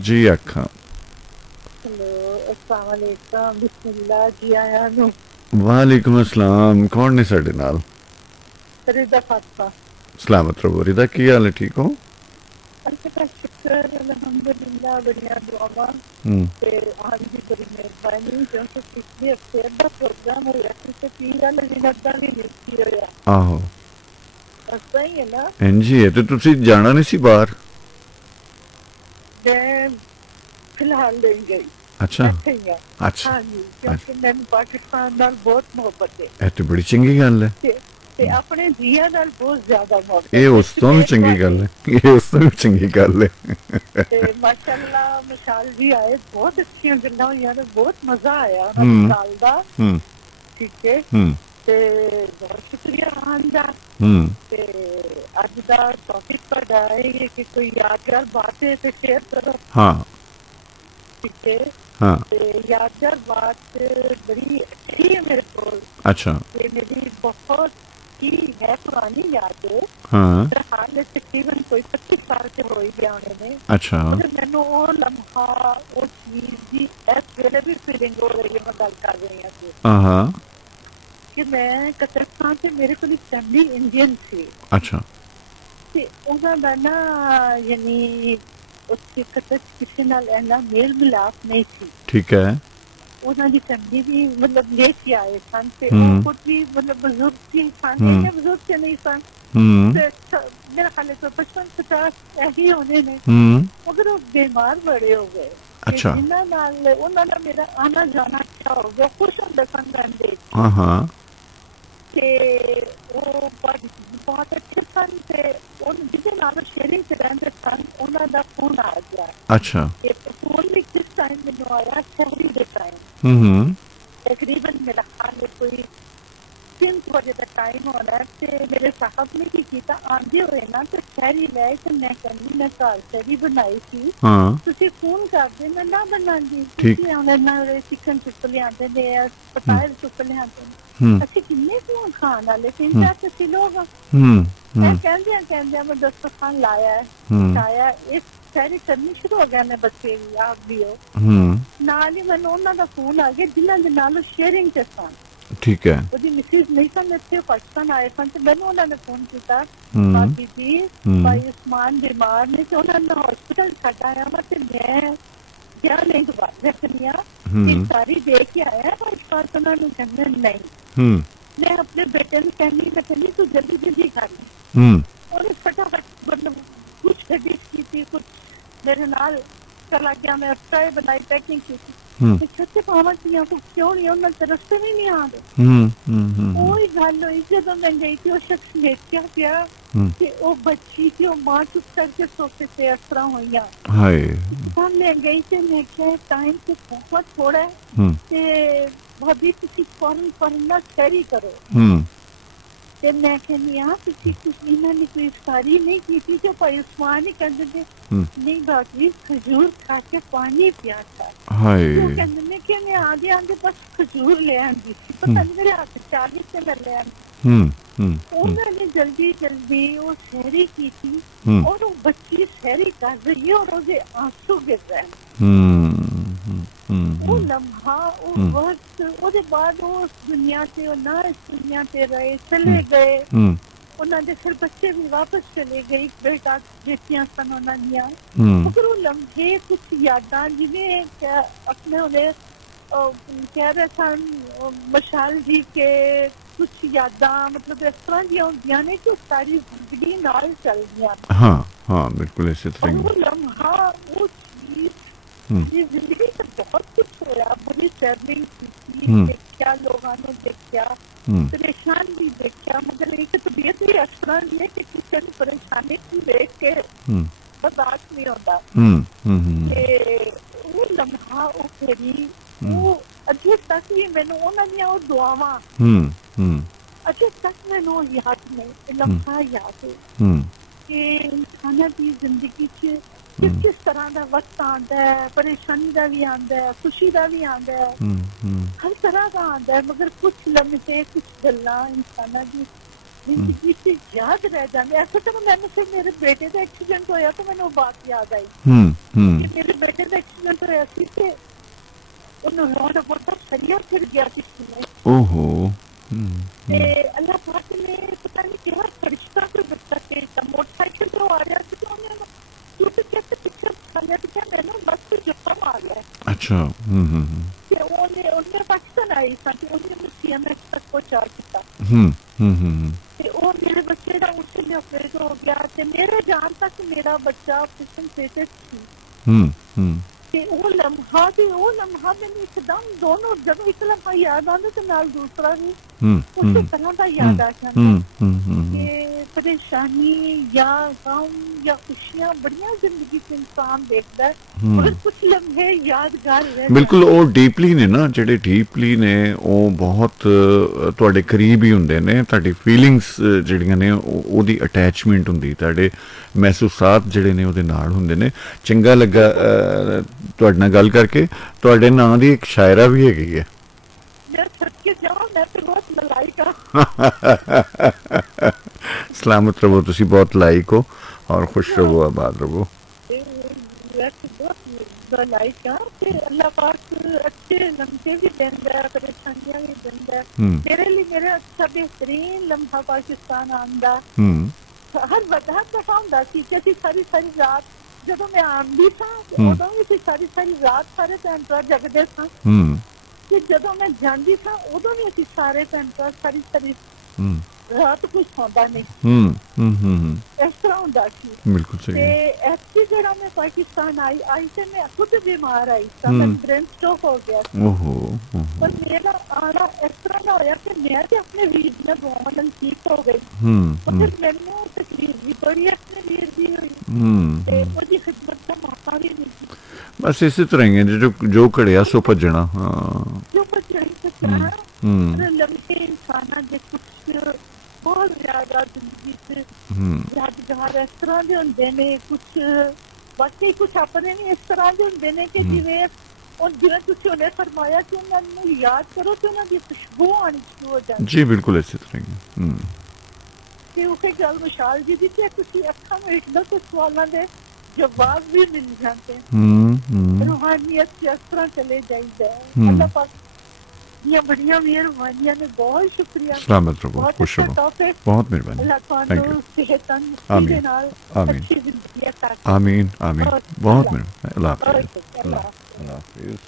जी आखा। हेलो, अस्सलाम वालेकुम, बिस्मिल्लाह जी आया नु। वालेकुम अस्सलाम। कौन ने साडे नाल? रिदा फातिमा। सलामत रहो। रिदा की हाल है, ठीक हो? अल्लाह का शुक्र, अल्हम्दुलिल्लाह, बढ़िया दुआवा हम्म। ते आज भी बड़ी मेहरबानी जो तो पिछले हफ्ते दा प्रोग्राम होया सी ते पी वाले दिन दा नहीं लिखी होया। आहो ऐसा ही है ना। इंज ही है। तो तुसी जाना नहीं सी बाहर? मैं फिलहाल नहीं गई, अच्छा ਇੱਥੇ ਹੀ ਆ। अच्छा ਹਾਂਜੀ, ਕਿਉਂਕਿ ਮੈਨੂੰ ਪਾਕਿस्तान ਨਾਲ ਬਹੁਤ ਮੁਹੱਬਤ ਹੈ ਇਹ ਤੇ ਬੜੀ ਚੰਗੀ ਗੱਲ ਹੈ। ਤੇ ਆਪਣੇ ਜੀਆਂ ਨਾਲ ਬਹੁਤ ਜ਼ਿਆਦਾ ਮੁਹੱਬਤ ਇਹ ਹੈ ਉਸ ਤੋਂ ਵੀ ਚੰਗੀ ਗੱਲ ਹੈ। ਇਹ ਉਸ ਤੋਂ ਵੀ ਚੰਗੀ ਗੱਲ ਹੈ। ਤੇ ਮਾਸ਼ਾਅੱਲਾ ਮਿਸਾਲ ਜੀ ਆਏ, ਬਹੁਤ ਅੱਛੀਆਂ ਗੱਲਾਂ ਹੋਈਆਂ ਨੇ, ਬਹੁਤ ਮਜ਼ਾ ਆਇਆ ਉਹਨਾਂ ਮਿਸਾਲ ਦਾ। ਠੀਕ ਹੈ ਤੇ ਬਹੁਤ ਸ਼ੁਕਰੀਆ ਆਨ ਦਾ। ਤੇ ਅੱਜ ਦਾ ਟੌਪਿਕ ਤੁਹਾਡਾ ਹੈ ਕਿ ਕੋਈ ਯਾਦਗਾਰ ਬਾਤ ਹੈ ਤੇ ਸ਼ੇਅਰ ਕਰੋ। हाँ ठीक है। हाँ यादगार बात बड़ी अच्छी है मेरे को। अच्छा ये मेरी बहुत ही है पुरानी याद है। हाँ हाल तकरीबन कोई 25 साल से हो ही गया उन्होंने। अच्छा मगर मैंने वो लम्हा वो चीज की इस वेले भी फीलिंग हो रही है। मैं गल कर रही हूँ हाँ कि मैं कजाकिस्तान से मेरे को फैमिली इंडियन थी। अच्छा ਤੇ ਉਹਨਾਂ ਦਾ ਨਾ ਯਾਨੀ ਉੱਥੇ ਕਿਸੇ ਨਾਲ ਇੰਨਾ ਮੇਲ ਮਿਲਾਪ ਨਹੀਂ ਸੀ। ठीक है। ਉਹਨਾਂ ਦੀ ਫੈਮਿਲੀ ਵੀ ਮਤਲਬ ਲੈ ਕੇ ਆਏ ਸਨ ਤੇ ਉਹ ਖੁਦ ਵੀ ਮਤਲਬ ਬਜ਼ੁਰਗ ਸੀ ਸਨ, ਇੰਨੇ ਬਜ਼ੁਰਗ ਤੇ ਨਹੀਂ ਸਨ। ਤੇ ਮੇਰਾ ਖਾਲੇ ਤੋਂ 55-50 ਇਹੀ ਹੋਣੇ ਨੇ। ਮਗਰ ਉਹ ਬਿਮਾਰ ਬੜੇ ਹੋ ਗਏ। अच्छा ਜਿਨ੍ਹਾਂ ਨਾਲ ਉਹਨਾਂ ਦਾ ਮੇਰਾ ਆਣਾ ਜਾਣਾ ਅੱਛਾ ਹੋ ਗਿਆ, ਖੁਸ਼ ਹੁੰਦੇ ਸਨ ਰਹਿੰਦੇ। हाँ हाँ ਤੇ ਉਹ ਬਹੁਤ ਅੱਛੇ ਸਨ ਤੇ ਉਹ ਜਿਹਦੇ ਨਾਲ ਸ਼ੇਅਰਿੰਗ ਚ ਰਹਿੰਦੇ ਸਨ ਉਹਨਾਂ ਦਾ ਫੋਨ ਆ ਗਿਆ। अच्छा ਤੇ ਫੋਨ ਵੀ ਕਿਸ ਟਾਈਮ ਮੈਨੂੰ ਆਇਆ, ਸ਼ਹਿਰੀ ਦੇ ਟਾਈਮ। तकरीबन मेरा ख्याल है कोई 3 बजे का टाइम होना है। ते मेरे साहब ने की किया आंदे हुए ना तो शहरी ले ते मैं कहनी मैं घर शहरी बनाई थी। हाँ तुसी फोन कर दे, मैं ना बनांदी। ठीक। तुसी आने ना चिकन चुप ले आंदे ने, पताए चुप ले आंदे। अच्छा किन्ने फोन खान वाले 3-4 तुसी लोग। मैं कहंदे मैं दस्तरखान लाया है खाया इस शहरी करनी शुरू हो गया। मैं बच्चे भी आप भी हो ਨਾਲ ਹੀ ਮੈਨੂੰ ਉਹਨਾਂ ਦਾ ਫੋਨ ਆ ਗਿਆ ਜਿਨ੍ਹਾਂ ਦੇ ਨਾਲ ਸ਼ੇਅਰਿੰਗ ਤੇ ਸਨ। ठीक है। ਉਹਦੀ ਮਿਸਿਸ ਨਹੀਂ ਸਨ, ਇੱਥੇ ਪਾਕਿਸਤਾਨ ਆਏ ਸਨ ਤੇ ਮੈਨੂੰ ਉਹਨਾਂ ਨੇ ਫੋਨ ਕੀਤਾ ਬਾਬੀ ਜੀ ਭਾਈ ਉਸਮਾਨ ਬਿਮਾਰ ਨੇ ਤੇ ਉਹਨਾਂ ਨੂੰ ਹਸਪੀਟਲ ਛੱਡ ਆਇਆ ਵਾ ਤੇ ਮੈਂ ਗਿਆ ਨਹੀਂ ਦੁਬਾਰਾ ਦੇਖਣੀਆਂ ਕਿ ਸਾਰੀ ਦੇਖ ਕੇ ਆਇਆ ਪਰ ਸਾਥ ਉਹਨਾਂ ਨੂੰ ਕਹਿੰਦੇ ਨਹੀਂ। ਮੈਂ ਆਪਣੇ ਬੇਟੇ ਨੂੰ ਕਹਿੰਦੀ ਤੂੰ ਜਲਦੀ ਜਲਦੀ ਕਰ ਉਹਨੇ ਫਟਾਫਟ ਮਤਲਬ ਕੁਛ ਗੱਡੀ ਕੀਤੀ, ਕੁਛ ਮੇਰੇ ਨਾਲ चला गया। मैं चाय बनाई, पैकिंग की। छोटे पावा धियां को क्यों नहीं उन्होंने तो रस्ते भी नहीं आ रहे। वही गल हुई जब मैं गई थी, वो शख्स लेटिया गया कि वो बच्ची थी, वो मां चुप करके सोते थे इस तरह हुई। मैं गई थी, मैं क्या टाइम तो बहुत थोड़ा है ते भाभी तुसी फौरन ना शहरी करो। ਤੇ ਮੈਂ ਕਹਿੰਦੀ ਆ ਤੁਸੀਂ ਇਹਨਾਂ ਨੇ ਕੋਈ ਇਫਤਾਰੀ ਨਹੀਂ ਕੀਤੀ ਜੋ ਭਾਈ ਉਸਮਾਨ ਹੀ ਕਹਿੰਦੇ ਨੇ ਨਹੀਂ ਬਾਕੀ ਖਜੂਰ ਖਾ ਕੇ ਪਾਣੀ ਪਿਆ था। ਉਹ ਕਹਿੰਦੇ ਨੇ ਕਿ ਮੈਂ ਆਂਦੇ ਆਂਦੇ ਬਸ ਖਜੂਰ ਲੈ ਆਂਦੀ ਸੀ, ਪਤਾ ਨਹੀਂ ਮੇਰੇ ਹੱਥ 40 ਤੇ ਮੈਂ ਲੈ ਆਂਦੀ। ਉਹਨਾਂ ਨੇ ਜਲਦੀ ਜਲਦੀ ਉਹ ਸ਼ਹਿਰੀ ਕੀਤੀ ਔਰ ਉਹ ਬੱਚੀ ਸ਼ਹਿਰੀ ਕਰ ਰਹੀ ਔਰ ਉਹਦੇ ਆਂਸੂ ਗਿਰ ਰਹੇ। ਉਹ ਲਮਹਾ ਉਹ ਵਕਤ ਉਹਦੇ ਬਾਅਦ ਉਹ ਦੁਨੀਆ ਤੇ ਉਹ ਨਾ ਇਸ ਦੁਨੀਆ ਤੇ ਰਹੇ ਚਲੇ ਗਏ। ਉਹਨਾਂ ਦੇ ਫਿਰ ਬੱਚੇ ਵੀ ਵਾਪਸ ਚਲੇ ਗਏ, ਇੱਕ ਬੇਟਾ ਬੇਟੀਆਂ ਸਨ ਉਹਨਾਂ ਦੀਆਂ। ਮਗਰ ਉਹ ਲਮਹੇ ਕੁਛ ਯਾਦਾਂ ਜਿਵੇਂ ਆਪਣੇ ਉਹਨੇ ਕਹਿ ਰਹੇ ਸਨ ਮਸ਼ਾਲ ਜੀ ਕੇ ਕੁਛ ਯਾਦਾਂ ਮਤਲਬ ਇਸ ਤਰ੍ਹਾਂ ਦੀਆਂ ਹੁੰਦੀਆਂ ਨੇ ਕਿ ਸਾਰੀ ਜ਼ਿੰਦਗੀ ਨਾਲ ਚੱਲਦੀਆਂ। हाँ हाँ बिल्कुल इसी तरह। ਉਹ ਲਮਹਾ ਉਹ ਚੀਜ਼ ये जिंदगी से बहुत कुछ होया, बड़ी ट्रैवलिंग की, देखा लोगों ने देखा, परेशान भी देखा। मगर एक तबीयत भी इस तरह की है कि किसी की परेशानी को देख के बर्दाश्त नहीं होता। वो लम्हा वो फेरी वो अजे तक भी मैनू उन्होंने वो दुआवां अजे तक मैनू याद ने लम्हा याद है कि इंसाना की जिंदगी च किस तरह का वक्त आता है, परेशानी का भी आता है, खुशी का भी आता है, हर तरह का आता है। मगर कुछ लम्हे कुछ गल्लां इंसाना की ਜ਼ਿੰਦਗੀ 'ਚ ਯਾਦ ਰਹਿ ਜਾਂਦੇ। ਐਸੇ ਤਾਂ ਮੈਨੂੰ ਫਿਰ ਮੇਰੇ ਬੇਟੇ ਦਾ ਐਕਸੀਡੈਂਟ ਹੋਇਆ ਤਾਂ ਮੈਨੂੰ ਉਹ ਬਾਤ ਯਾਦ ਆਈ ਕਿ ਮੇਰੇ ਬੇਟੇ ਦਾ ਐਕਸੀਡੈਂਟ ਹੋਇਆ ਸੀ ਤੇ ਉਹਨੂੰ ਰੋਡ ਬੋਟਾ ਸਰੀਆ ਫਿਰ ਗਿਆ ਸੀ ਕਿਵੇਂ ਓਹੋ ਤੇ ਅੱਲਾਹ ਪਾਕ ਨੇ ਪਤਾ ਨਹੀਂ ਕਿਹੜਾ ਫਰਿਸ਼ਤਾ ਕੋਈ ਬੱਚਾ ਕੇ ਮੋਟਰਸਾਈਕਲ ਤੋਂ ਆ ਰਿਹਾ ਸੀ ਤੇ ਉਹਨੇ ਟੁੱਟ ਕੇ ਤੇ ਪਿੱਛੇ ਥੱਲੇ ਤੇ ਮੈਨੂੰ ਬਸ ਜੁੱਤਾ ਮਾਰ ਲਿਆ। ਅੱਛਾ ਤੇ ਉਹਨੇ ਪਾਕਿਸਤਾਨ ਆਈ ਸੀ ਤੇ ਉਹਨੇ ਮੈਨੂੰ ਸੀਐਮਐਸ ਤੱਕ ਪਹੁੰਚਾ ਦਿੱਤਾ ਤੇ ਉਹ ਮੇਰੇ ਬੱਚੇ ਦਾ ਉਸ ਲਈ ਅਪਰੇਟ ਹੋ ਗਿਆ ਤੇ ਮੇਰੇ ਜਾਣ ਤੱਕ ਮੇਰਾ ਬੱਚਾ ਪਿਛਨ ਸਟੇਟਸ ਸੀ ਤੇ ਉਹ ਲਮਹਾ ਮੈਨੂੰ ਇੱਕਦਮ ਦੋਨੋਂ ਜਦੋਂ ਇੱਕ ਲਮਹਾ ਯਾਦ ਆਉਂਦਾ ਤੇ ਨਾਲ ਦੂਸਰਾ ਵੀ ਉਸੇ ਤਰ੍ਹਾਂ ਦਾ ਯਾਦ ਆ ਜਾਂਦਾ ਕਿ ਪਰੇਸ਼ਾਨੀ ਜਾਂ ਗਮ ਜਾਂ ਖੁਸ਼ੀਆਂ ਬੜੀਆਂ ਜ਼ਿੰਦਗੀ 'ਚ ਇਨਸਾਨ ਦੇਖਦਾ ਹੈ ਮਗਰ ਕੁਝ ਲਮਹੇ ਯਾਦਗਾਰ ਰਹਿ ਬਿਲਕੁਲ ਉਹ ਡੀਪਲੀ ਨੇ ਨਾ, ਜਿਹੜੇ ਡੀਪਲੀ ਨੇ ਉਹ ਬਹੁਤ ਤੁਹਾਡੇ ਕਰੀਬ ਹੀ ਹੁੰਦੇ ਨੇ, ਤੁਹਾਡੀ ਫੀਲਿੰਗਸ ਜਿਹੜੀਆਂ ਨੇ ਉਹਦੀ ਅਟੈਚਮੈਂਟ ਹੁੰਦੀ, ਤੁਹਾਡੇ ਮਹਿਸੂਸਾਤ ਜਿਹੜੇ ਨੇ ਉਹਦੇ ਨਾਲ ਹੁੰਦੇ ਨੇ। ਚੰਗਾ ਲੱਗਾ ਤੁਹਾਡੇ ਨਾਲ ਗੱਲ ਕਰਕੇ। ਤੁਹਾਡੇ ਨਾਂ ਦੀ ਇੱਕ ਸ਼ਾਇਰਾ ਵੀ ਹੈਗੀ ਹੈ। ਮੈਂ ਸੱਚੇ ਜਾਵਾਂ ਮੈਂ ਤੇ ਬਹੁਤ ਮਲਾਇਕਾ ਸਲਾਮਤ ਰਹੋ, ਤੁਸੀਂ ਬਹੁਤ ਲਾਇਕ ਹੋ ਔਰ ਖੁਸ਼ ਰਹੋ, ਆਬਾਦ ਰਹੋ। ਲਾਇਕਾ ਤੇ ਅੱਲਾਹ ਪਾਕ ਅੱਛੇ ਲਮਹੇ ਵੀ ਦਿੰਦਾ ਹੈ, ਪਰੇਸ਼ਾਨੀਆਂ ਵੀ ਦਿੰਦਾ ਹੈ। ਮੇਰੇ ਲਈ ਮੇਰਾ ਅੱਛਾ ਬੇਹਤਰੀਨ ਲਮਹਾ ਪਾਕਿਸਤਾਨ ਆਉਂਦਾ ਹਰ ਦਫਾ ਹੁੰਦਾ ਸੀ ਕਿ ਅਸੀਂ ਸਾਰੀ ਰਾਤ ਜਦੋਂ ਮੈਂ ਆਉਂਦੀ ਸਾਂ ਉਦੋਂ ਵੀ ਅਸੀਂ ਸਾਰੀ ਰਾਤ ਸਾਰੇ ਭੈਣ ਭਰਾ ਜਗਦੇ ਸਾਂ ਤੇ ਜਦੋਂ ਮੈਂ ਜਾਂਦੀ ਸਾਂ ਉਦੋਂ ਵੀ ਅਸੀਂ ਸਾਰੇ ਭੈਣ ਭਰਾ ਸਾਰੀ ਰਾਤ ਕੁਝ ਸੌਂਦਾ ਨਹੀਂ। ਇਸ ਤਰ੍ਹਾਂ ਹੁੰਦਾ ਸੀ। ਬਿਲਕੁਲ ਸਹੀ। ਤੇ ਐਸੀ ਜਿਹੜਾ ਮੈਂ ਪਾਕਿਸਤਾਨ ਆਈ ਤੇ ਮੈਂ ਖੁਦ ਬਿਮਾਰ ਆਈ ਸਾਂ, ਮੈਨੂੰ ਬ੍ਰੇਨ ਸਟ੍ਰੋਕ ਹੋ ਗਿਆ ਸੀ। ਪਰ ਮੇਰਾ ਆਣਾ ਇਸ ਤਰ੍ਹਾਂ ਦਾ ਹੋਇਆ ਕਿ ਮੈਂ ਤੇ ਆਪਣੇ ਵੀਰ ਨਾਲ ਦੋਵਾਂ ਨਾਲ ਠੀਕ ਹੋ ਗਈ ਮਗਰ ਮੈਨੂੰ ਤਕਲੀਫ ਵੀ ਬੜੀ ਆਪਣੇ ਵੀਰ ਦੀ ਹੋਈ ਤੇ ਉਹਦੀ ਖਿਦਮਤ ਦਾ ਮੌਕਾ ਵੀ ਨਹੀਂ। ਬਸ ਇਸੇ ਤਰ੍ਹਾਂ ਹੀ ਹੈ, ਜੋ ਘੜਿਆ ਸੋ ਭੱਜਣਾ। ਜੋ ਭੱਜਣਾ ਲੰਮੇ ਇਨਸਾਨਾਂ ਦੇ ਕੁਛ ਬਹੁਤ ਜ਼ਿਆਦਾ ਜ਼ਿੰਦਗੀ 'ਚ ਯਾਦਗਾਰ ਇਸ ਤਰ੍ਹਾਂ ਦੇ ਹੁੰਦੇ ਨੇ, ਕੁਛ ਬਾਕੀ ਕੁਛ ਆਪਣੇ ਵੀ ਇਸ ਤਰ੍ਹਾਂ ਦੇ ਹੁੰਦੇ ਨੇ ਕਿ ਜਿਵੇਂ ਤੁਸੀਂ ਉਹਨੇ ਫਰਮਾਇਆ ਕਿ ਉਹਨਾਂ ਨੂੰ ਯਾਦ ਕਰੋ ਤੇ ਉਹਨਾਂ ਦੀ ਖੁਸ਼ਬੂ ਆਉਣੀ ਸ਼ੁਰੂ ਹੋ ਜਾਂਦੀ। ਜੀ ਬਿਲਕੁਲ ਇਸੇ ਤਰ੍ਹਾਂ ਹੀ। ਤੇ ਉਸੇ ਗੱਲ ਵਿਸ਼ਾਲ ਜੀ ਦੀ ਕਿ ਤੁਸੀਂ ਅੱਖਾਂ ਨੂੰ ਵੇਖਦੇ ਤੇ ਸਵਾਲਾਂ ਦੇ ਜਵਾਬ ਵੀ ਮਿਲ ਜਾਂਦੇ। ਰੂਹਾਨੀਅਤ 'ਚ ਇਸ ਤਰ੍ਹਾਂ ਚਲੇ ਜਾਈਦਾ। ਅੱਲਾਹ ਪਾਕ ਦੀਆਂ ਬੜੀਆਂ ਮਿਹਰਬਾਨੀਆਂ ਨੇ, ਬਹੁਤ ਸ਼ੁਕਰੀਆ। ਸਲਾਮਤ ਰਹੋ, ਖੁਸ਼ ਰਹੋ, ਬਹੁਤ ਮਿਹਰਬਾਨੀ। ਅੱਲਾਹ ਤੁਹਾਨੂੰ ਸਿਹਤਾਂ ਦੇ ਨਾਲ ਅੱਛੀ ਜ਼ਿੰਦਗੀ ਅਤਾ ਕਰੇ। ਆਮੀਨ ਆਮੀਨ, ਬਹੁਤ ਮਿਹਰਬਾਨੀ। ਅੱਲਾਹ ਹਾਫਿਜ਼।